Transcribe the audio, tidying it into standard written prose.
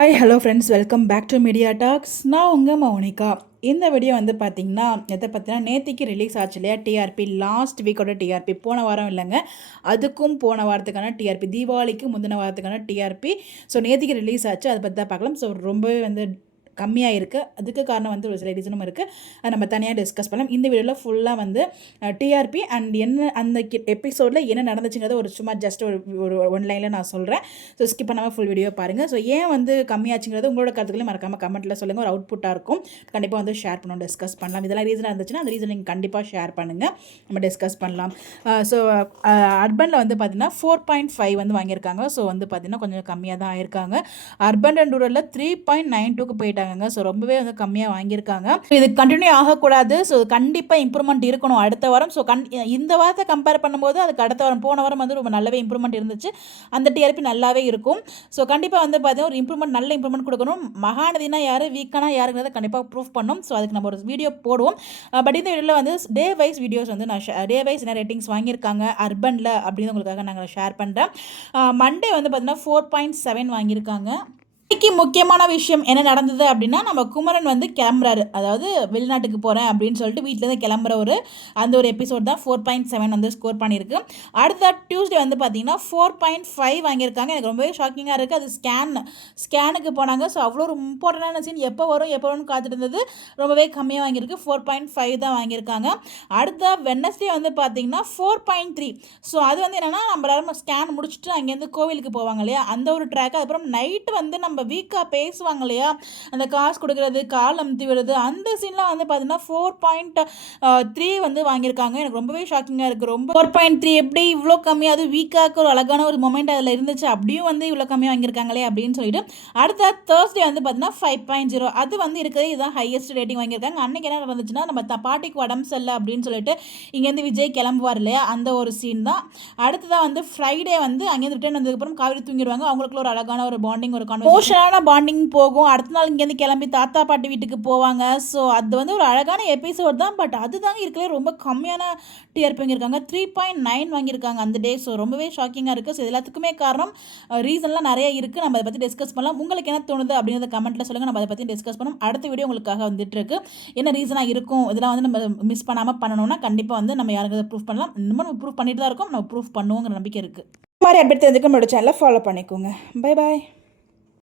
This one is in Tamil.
Hi hello friends, welcome back to media talks. நான் உங்கள் மௌனிகா. இந்த வீடியோ வந்து பார்த்திங்கன்னா எதை பார்த்தீங்கன்னா நேத்திக்கு ரிலீஸ் ஆச்சு இல்லையா டிஆர்பி, லாஸ்ட் வீக்கோட டிஆர்பி. போன வாரம் இல்லைங்க, அதுக்கும் போன வாரத்துக்கான டிஆர்பி, தீபாவளிக்கு முந்தின வாரத்துக்கான டிஆர்பி. ஸோ நேத்திக்கு ரிலீஸ் ஆச்சு, அதை பற்றி தான் பார்க்கலாம். ஸோ ரொம்பவே வந்து கம்மியாக இருக்குது. அதுக்கு காரணம் வந்து ஒரு சில ரீசனும் இருக்குது, அதை நம்ம தனியாக டிஸ்கஸ் பண்ணலாம். இந்த வீடியோவில் ஃபுல்லாக வந்து டிஆர்பி அண்ட் என்ன அந்த எபிசோடில் என்ன நடந்துச்சுங்கிறத ஒரு சும்மா ஜஸ்ட் ஒரு ஒன் லைனில் நான் சொல்கிறேன். ஸோ ஸ்கிப் பண்ணாமல் ஃபுல் வீடியோ பாருங்கள். ஸோ ஏன் வந்து கம்மியாச்சுங்கிறது உங்களோட கருத்துக்களையும் மறக்காமல் கமெண்ட்டில் சொல்லுங்கள். ஒரு அவுட்புட்டாக இருக்கும், கண்டிப்பாக வந்து ஷேர் பண்ணணும், டிஸ்கஸ் பண்ணலாம். இதெல்லாம் ரீசனாக இருந்துச்சுன்னா அந்த ரீசன் நீங்கள் கண்டிப்பாக ஷேர் பண்ணுங்கள், நம்ம டிஸ்கஸ் பண்ணலாம். ஸோ அர்பனில் வந்து பார்த்தீங்கன்னா 4.5 வந்து வாங்கியிருக்காங்க. ஸோ வந்து பார்த்தீங்கன்னா கொஞ்சம் கம்மியாக தான் ஆயிருக்காங்க. அர்பன் அண்ட் ரூரலில் 3.92க்கு போயிட்டாங்க. ஸோ ரொம்பவே வந்து கம்மியாக வாங்கியிருக்காங்க. இது கண்டினியூ ஆகக்கூடாது. ஸோ கண்டிப்பாக இம்ப்ரூவ்மெண்ட் இருக்கணும் அடுத்த வாரம். ஸோ இந்த வாரத்தை கம்பேர் பண்ணும்போது அதுக்கு அடுத்த வாரம், போன வாரம் வந்து ரொம்ப நல்லாவே இம்ப்ரூவ்மெண்ட் இருந்துச்சு, அந்த டிஆர்பி நல்லாவே இருக்கும். ஸோ கண்டிப்பாக வந்து பார்த்தீங்கன்னா ஒரு இம்ப்ரூவ்மெண்ட், நல்ல இம்ப்ரூவ்மெண்ட் கொடுக்கணும். மகாநதினா யார், வீக்கானா யாருங்கிறத கண்டிப்பாக ப்ரூஃப் பண்ணணும். ஸோ அதுக்கு நம்ம ஒரு வீடியோ போடுவோம். பட் இந்த வீடியோவில் வந்து டே வைஸ் வீடியோஸ் வந்து நான் டே வைஸ் என்ன ரேட்டிங்ஸ் வாங்கியிருக்காங்க அர்பனில் அப்படின்னு உங்களுக்காக நாங்கள் ஷேர் பண்ணுறேன். மண்டே வந்து பார்த்தீங்கன்னா 4.7 வாங்கியிருக்காங்க. இன்னைக்கு முக்கியமான விஷயம் என்ன நடந்தது அப்படின்னா, நம்ம குமரன் வந்து கிளம்புறாரு, அதாவது வெளிநாட்டுக்கு போகிறேன் அப்படின்னு சொல்லிட்டு வீட்டிலேருந்து கிளம்புற அந்த ஒரு எபிசோட் தான் 4.7 வந்து ஸ்கோர் பண்ணியிருக்கு. அடுத்த டியூஸ்டே வந்து பார்த்தீங்கன்னா 4.5 வாங்கியிருக்காங்க. எனக்கு ரொம்பவே ஷாக்கிங்காக இருக்குது. அது ஸ்கேனுக்கு போனாங்க. ஸோ அவ்வளோ ஒரு இம்பார்ட்டண்டான சீன் எப்போ வரும்னு காத்துட்டு இருந்தது, ரொம்பவே கம்மியாக வாங்கியிருக்கு. 4.5 தான் வாங்கியிருக்காங்க. அடுத்த வெட்னஸ்டே வந்து பார்த்தீங்கன்னா 4.3. ஸோ அது வந்து என்னென்னா, நம்ம ஸ்கேன் முடிச்சுட்டு அங்கேருந்து கோவிலுக்கு போவாங்க இல்லையா, அந்த ஒரு ட்ராக். அதுக்கப்புறம் நைட்டு வந்து நம்ம வீக்காக பேசுவாங்க இல்லையா, அந்த காசு கொடுக்குறது, கால் அமுத்தி விடுறது, அந்த சீன்லாம் வந்து பார்த்தீங்கன்னா 4.3 வந்து வாங்கியிருக்காங்க. எனக்கு ரொம்பவே ஷாக்கிங்காக இருக்குது. ரொம்ப 4.3 எப்படி இவ்வளோ கம்மியாக, அது வீக்காக ஒரு அழகான ஒரு மொமெண்ட் அதில் இருந்துச்சு, அப்படியும் வந்து இவ்வளோ கம்மியாக வாங்கியிருக்காங்களே அப்படின்னு சொல்லிட்டு. அடுத்த தேர்ஸ்டே வந்து பார்த்தீங்கன்னா 5.0, அது வந்து இருக்கிறது இதுதான் ஹையஸ்ட் ரேட்டிங் வாங்கியிருக்காங்க. அன்றைக்கி என்ன நடந்துச்சுன்னா, நம்ம பாட்டிக்கு உடம்பு சரியில்லை அப்படின்னு சொல்லிட்டு இங்கேருந்து விஜய் கிளம்புவார் இல்லையா, அந்த ஒரு சீன் தான். அடுத்ததான் வந்து ஃப்ரைடே வந்து அங்கேருந்து ரிட்டர்ன் வந்ததுக்கப்புறம் காவிரி தூங்கிடுவாங்க. அவங்களுக்குள்ள ஒரு அழகான ஒரு பாண்டிங், ஒரு எமோஷனான பாண்டிங் போகும். அடுத்த நாள் இங்கேருந்து கிளம்பி தாத்தா பாட்டி வீட்டுக்கு போவாங்க. ஸோ அது வந்து ஒரு அழகான எபிசோட் தான். பட் அதுதாங்க இருக்கிற ரொம்ப கம்மியான டிஆர்பி வாங்கியிருக்காங்க. 3.9 வாங்கியிருக்காங்க அந்த டே. ஸோ ரொம்பவே ஷாக்கிங்காக இருக்குது. ஸோ எல்லாத்துக்குமே காரணம் ரீசன்லாம் நிறைய இருக்குது. நம்ம அதை பற்றி டிஸ்கஸ் பண்ணலாம். உங்களுக்கு என்ன தோணுது அப்படின்றத கமெண்ட்டில் சொல்லுங்கள், நம்ம அதை பற்றி டிஸ்கஸ் பண்ணணும். அடுத்த வீடியோ உங்களுக்காக வந்துட்டுருக்கு. என்ன ரீசனாக இருக்கும், இதெல்லாம் வந்து நம்ம மிஸ் பண்ணாமல் பண்ணணும்னா கண்டிப்பாக வந்து நம்ம யாருக்கு ப்ரூஃப் பண்ணலாம். இன்னமும் நம்ம ப்ரூஃப் பண்ணிட்டு தான் இருக்கோம். நம்ம ப்ரூஃப் பண்ணுவோங்கிற நம்பிக்கை இருக்குது. இந்த மாதிரி அப்டேட் தெரிஞ்சுக்க நம்மளோட சேனலை ஃபாலோ பண்ணிக்கோங்க. Bye bye.